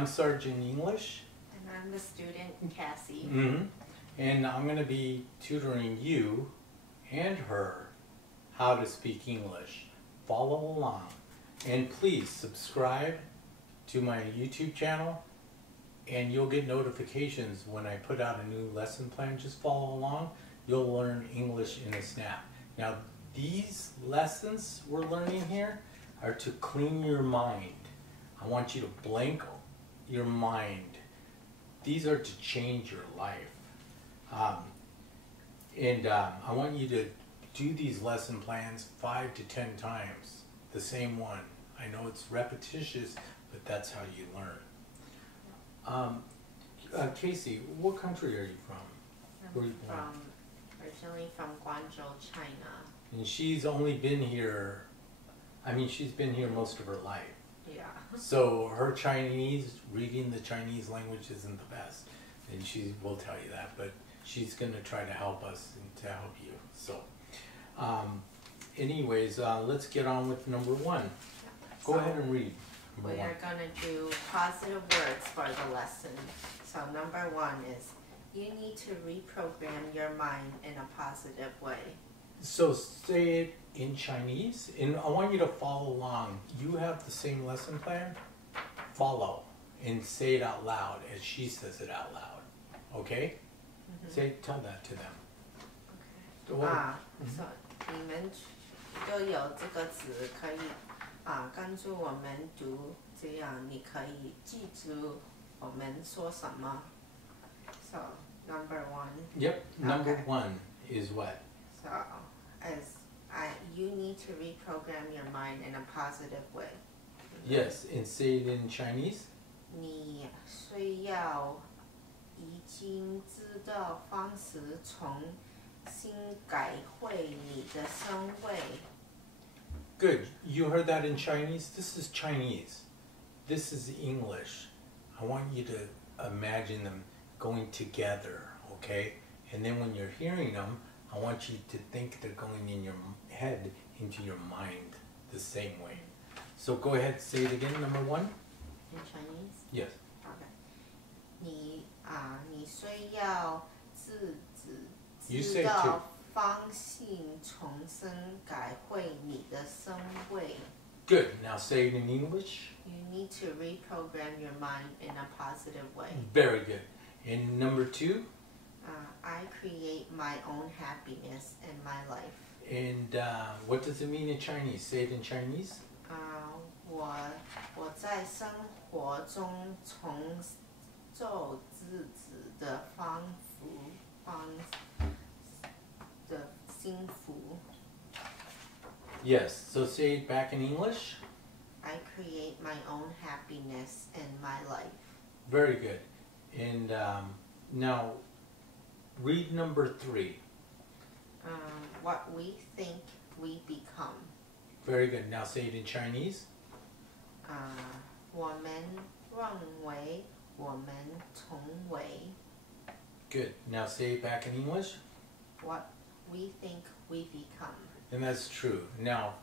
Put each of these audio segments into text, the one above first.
I'm Sergeant English. And I'm the student, Cassie. And I'm going to be tutoring you and her how to speak English. Follow along. And please subscribe to my YouTube channel and you'll get notifications when I put out a new lesson plan. Just follow along. You'll learn English in a snap. Now, these lessons we're learning here are to clean your mind. I want you to blank your mind. These are to change your life. I want you to do these lesson plans 5 to 10 times, the same one. I know it's repetitious, but that's how you learn. Casey, what country are you from? I'm originally from Guangzhou, China. And she's only been here, she's been here most of her life. Yeah. So her Chinese, reading the Chinese language isn't the best. And she will tell you that, but she's going to try to help us and to help you. So, anyways, let's get on with number 1. Go ahead and read. We are going to do positive words for the lesson. So number 1 is, you need to reprogram your mind in a positive way. So say it in Chinese, and I want you to follow along. You have the same lesson plan. Follow and say it out loud as she says it out loud. Okay? Tell that to them. Okay. So 你们都有这个词可以跟住我们读，这样你可以记住我们说什么。So number 1. Yep. Number 1 is what? So you need to reprogram your mind in a positive way. Yes, and say it in Chinese. 你需要已经知道方式重新改会你的生活。Good. You heard that in Chinese? This is Chinese. This is English. I want you to imagine them going together, okay? And then when you're hearing them, I want you to think they're going in your head into your mind the same way. So go ahead, say it again, number 1. In Chinese? Yes. Okay. 你需要知道方式重新改会你的生活。Good. Now say it in English. You need to reprogram your mind in a positive way. Very good. And number 2? I create my own happiness in my life. And what does it mean in Chinese? Say it in Chinese. 我在生活中重奏自己的幸福。Yes. So say it back in English. I create my own happiness in my life. Very good. And now, read number 3. What we think we become. Very good. Now say it in Chinese. 我们认为我们成为。Good. Now say it back in English. What we think we become. And that's true. Now,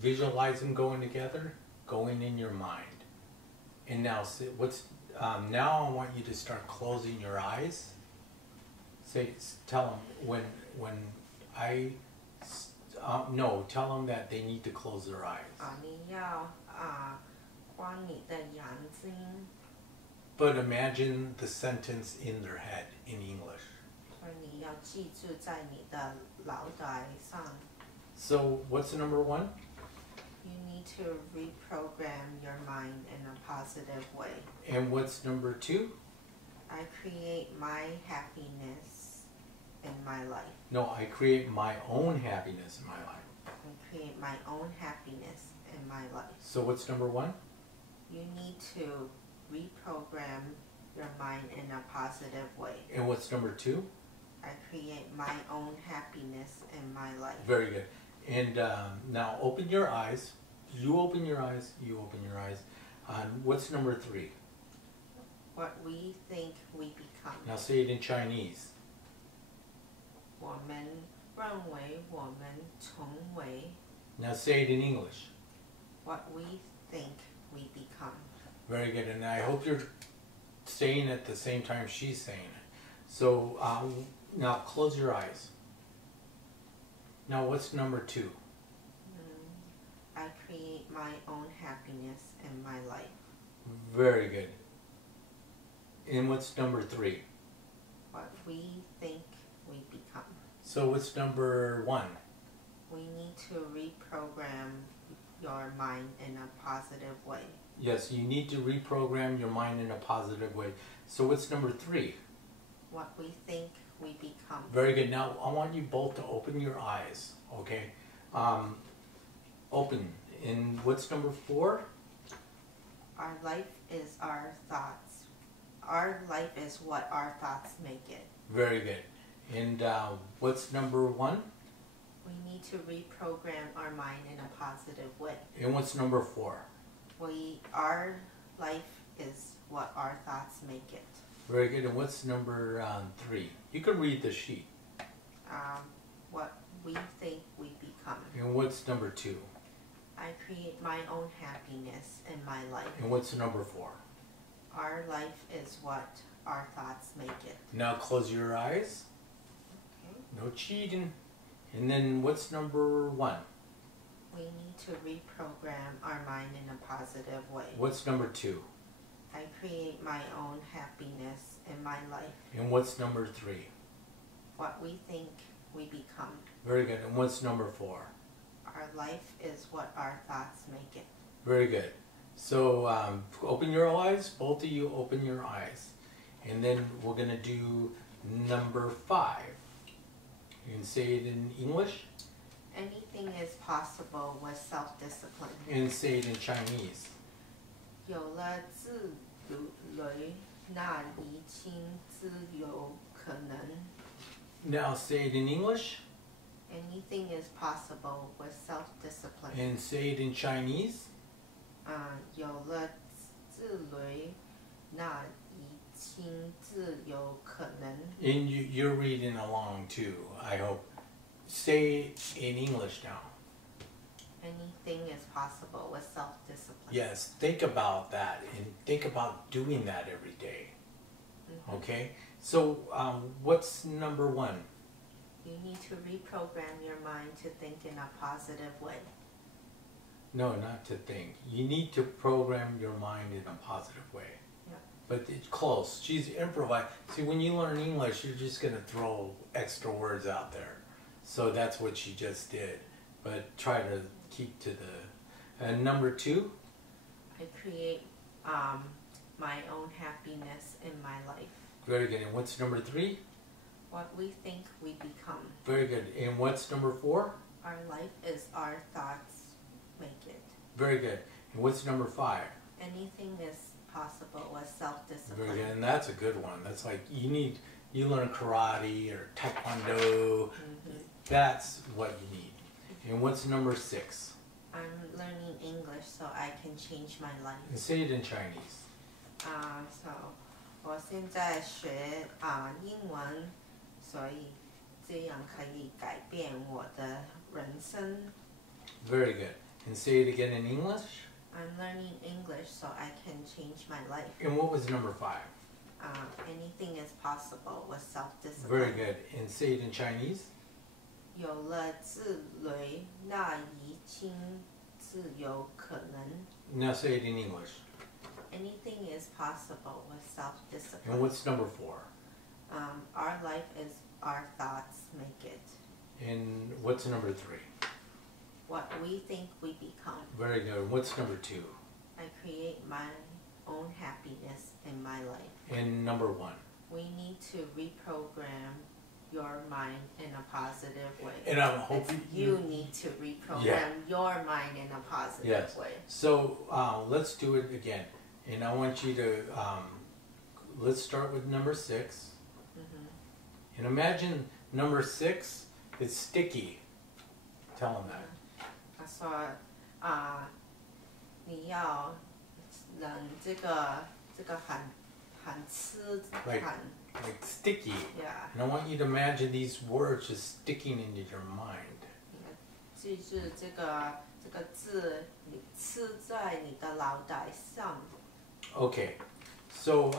visualize them going together, going in your mind. And now, now I want you to start closing your eyes. Tell them tell them that they need to close their eyes. 你要关你的眼睛。But imagine the sentence in their head in English. 所以你要记住在你的脑袋上。So what's number 1? You need to reprogram your mind in a positive way. And what's number 2? I create my happiness in my life. No, I create my own happiness in my life. I create my own happiness in my life. So what's number 1? You need to reprogram your mind in a positive way. And what's number 2? I create my own happiness in my life. Very good. And now open your eyes. You open your eyes. You open your eyes. What's number 3? What we think we become. Now say it in Chinese. 我们认为我们成为。Now say it in English. What we think we become. Very good. And I hope you're saying it at the same time she's saying it. So now close your eyes. Now what's number 2? I create my own happiness in my life. Very good. And what's number 3? What we think we become. So what's number 1? We need to reprogram your mind in a positive way. Yes, you need to reprogram your mind in a positive way. So what's number 3? What we think we become. Very good. Now I want you both to open your eyes, okay? Open. And what's number 4? Our life is our thoughts. Our life is what our thoughts make it. Very good. And what's number 1? We need to reprogram our mind in a positive way. And what's number 4? Our life is what our thoughts make it. Very good. And what's number 3? You can read the sheet. What we think we become. And what's number 2? I create my own happiness in my life. And what's number 4? Our life is what our thoughts make it. Now close your eyes. Okay. No cheating. And then what's number 1? We need to reprogram our mind in a positive way. What's number 2? I create my own happiness in my life. And what's number 3? What we think we become. Very good. And what's number 4? Our life is what our thoughts make it. Very good. So open your eyes. Both of you open your eyes. And then we're going to do number 5. You can say it in English. Anything is possible with self-discipline. And say it in Chinese. 有了自律，那厘清自有可能。 Now say it in English. Anything is possible with self-discipline. And say it in Chinese. 有了自律，那厘清自有可能。 And you're reading along too, I hope. Say in English now. Anything is possible with self-discipline. Yes, think about that and think about doing that every day. Okay? So what's number 1? You need to reprogram your mind to think in a positive way. No, not to think. You need to program your mind in a positive way. Yeah. But it's close. She's improvised. See, when you learn English, you're just going to throw extra words out there. So that's what she just did. But try to keep to the... number 2? I create my own happiness in my life. Very good. And what's number 3? What we think we become. Very good. And what's number 4? Our life is our thoughts make it. Very good. And what's number 5? Anything is possible with self-discipline. Very good. And that's a good one. That's like you learn karate or taekwondo. That's what you need. And what's number 6? I'm learning English so I can change my life. And say it in Chinese. So 我现在学英文，所以这样可以改变我的人生。 Very good. And say it again in English. I'm learning English so I can change my life. And what was number 5? Anything is possible with self-discipline. Very good. And say it in Chinese. 有了自律，那厘清自有可能。 Now say it in English. Anything is possible with self-discipline. And what's number 4? Our life is our thoughts make it. And what's number 3? What we think we become. Very good. What's number 2? I create my own happiness in my life. And number 1? We need to reprogram your mind in a positive way. And I hope you need to reprogram your mind in a positive way. So let's do it again. And I want you to, let's start with number 6. And imagine number 6 is sticky. Tell them that. 他说你要让这个很吃 Like sticky. Yeah. And I want you to imagine these words just sticking into your mind. 记住这个字，你吃在你的脑袋上。Okay. So,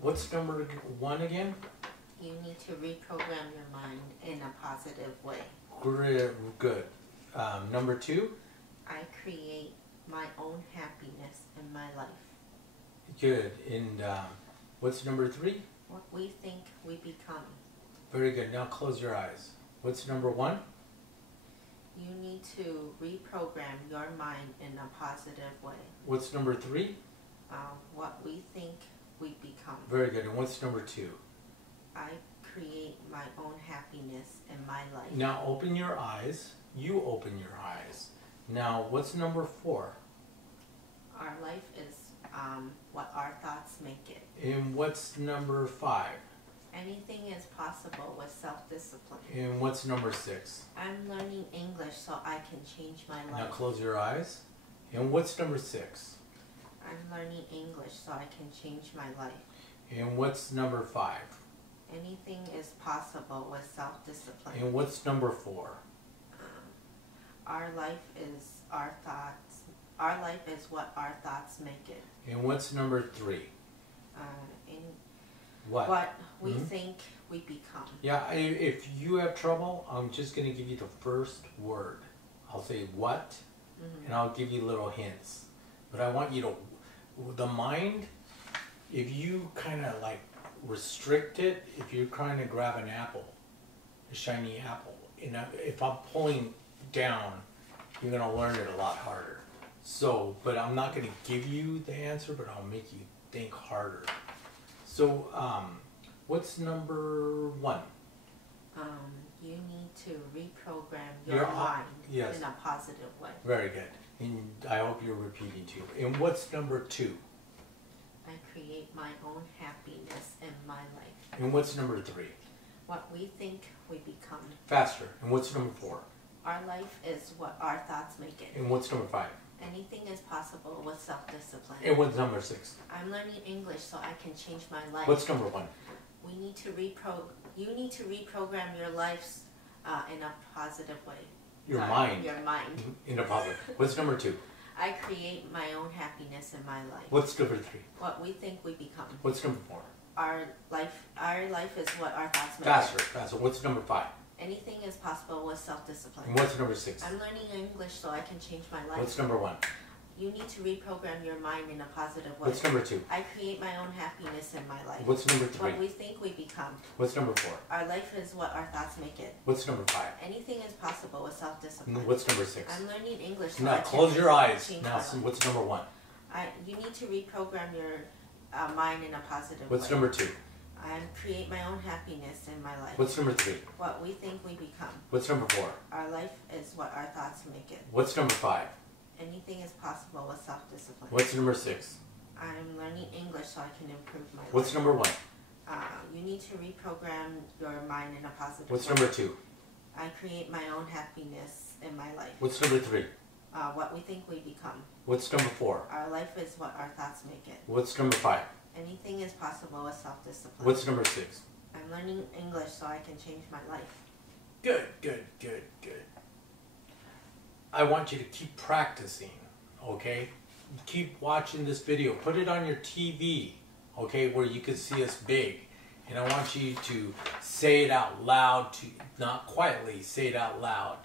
what's number 1 again? You need to reprogram your mind in a positive way. Good. Number 2? I create my own happiness in my life. Good. And what's number 3? What we think, we become. Very good. Now close your eyes. What's number 1? You need to reprogram your mind in a positive way. What's number 3? What we think, we become. Very good. And what's number 2? I create my own happiness in my life. Now open your eyes. You open your eyes. Now what's number 4? Our life is what our thoughts make it. And what's number 5? Anything is possible with self-discipline. And what's number 6? I'm learning English so I can change my life. Now close your eyes. And what's number 6? I'm learning English so I can change my life. And what's number 5? Anything is possible with self-discipline. And what's number 4? Our life is our thoughts. Our life is what our thoughts make it. And what's number 3? In What we think, we become. Yeah, if you have trouble, I'm just going to give you the first word. I'll say what, and I'll give you little hints. But I want you to, the mind, if you kind of like restrict it, if you're trying to grab an apple, a shiny apple, and if I'm pulling down, you're going to learn it a lot harder. So, but I'm not going to give you the answer, but I'll make you think harder. So, what's number 1? You need to reprogram your mind in a positive way. Very good. And I hope you're repeating too. And what's number 2? I create my own happiness in my life. And what's number 3? What we think, we become. Faster. And what's number 4? Our life is what our thoughts make it. And what's number 5? Anything is possible with self-discipline. And what's number 6? I'm learning English so I can change my life. What's number 1? You need to reprogram your lives in a positive way. Your mind. Your mind. In a positive. What's number 2? I create my own happiness in my life. What's number 3? What we think, we become. What's number 4? Our life is what our thoughts make. Faster. What's number 5? Anything is possible with self-discipline. And what's number 6? I'm learning English so I can change my life. What's number 1? You need to reprogram your mind in a positive way. What's number 2? I create my own happiness in my life. What's number 3? What we think, we become. What's number 4? Our life is what our thoughts make it. What's number 5? Anything is possible with self-discipline. What's number 6? I'm learning English so Now I close can your eyes. change Now, my life. what's number 1? You need to reprogram your mind in a positive What's way. number 2? I create my own happiness in my life. What's number 3? What we think, we become. What's number 4? Our life is what our thoughts make it. What's number 5? Anything is possible with self-discipline. What's number 6? I'm learning English so I can improve my life. What's number 1? You need to reprogram your mind in a positive What's way. number 2? I create my own happiness in my life. What's number 3? What we think, we become. What's number 4? Our life is what our thoughts make it. What's number 5? Anything is possible with self-discipline. What's number 6? I'm learning English so I can change my life. Good. I want you to keep practicing, okay? Keep watching this video. Put it on your TV, okay, where you can see us big. And I want you to say it out loud, not quietly, say it out loud.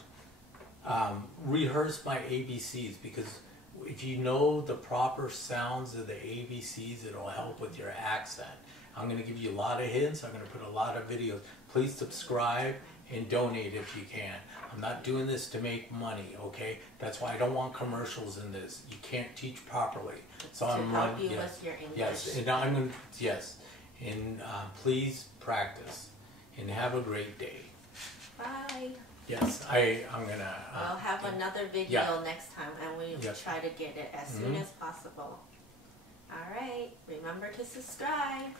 Rehearse my ABCs, because if you know the proper sounds of the ABCs, it'll help with your accent. I'm going to give you a lot of hints. I'm going to put a lot of videos. Please subscribe and donate if you can. I'm not doing this to make money, okay? That's why I don't want commercials in this. You can't teach properly. So to help you with your English. Yes, and I'm going to, and please practice and have a great day. Bye. Yes, I'm going to... We'll have another video next time, and we'll try to get it as soon as possible. All right, remember to subscribe.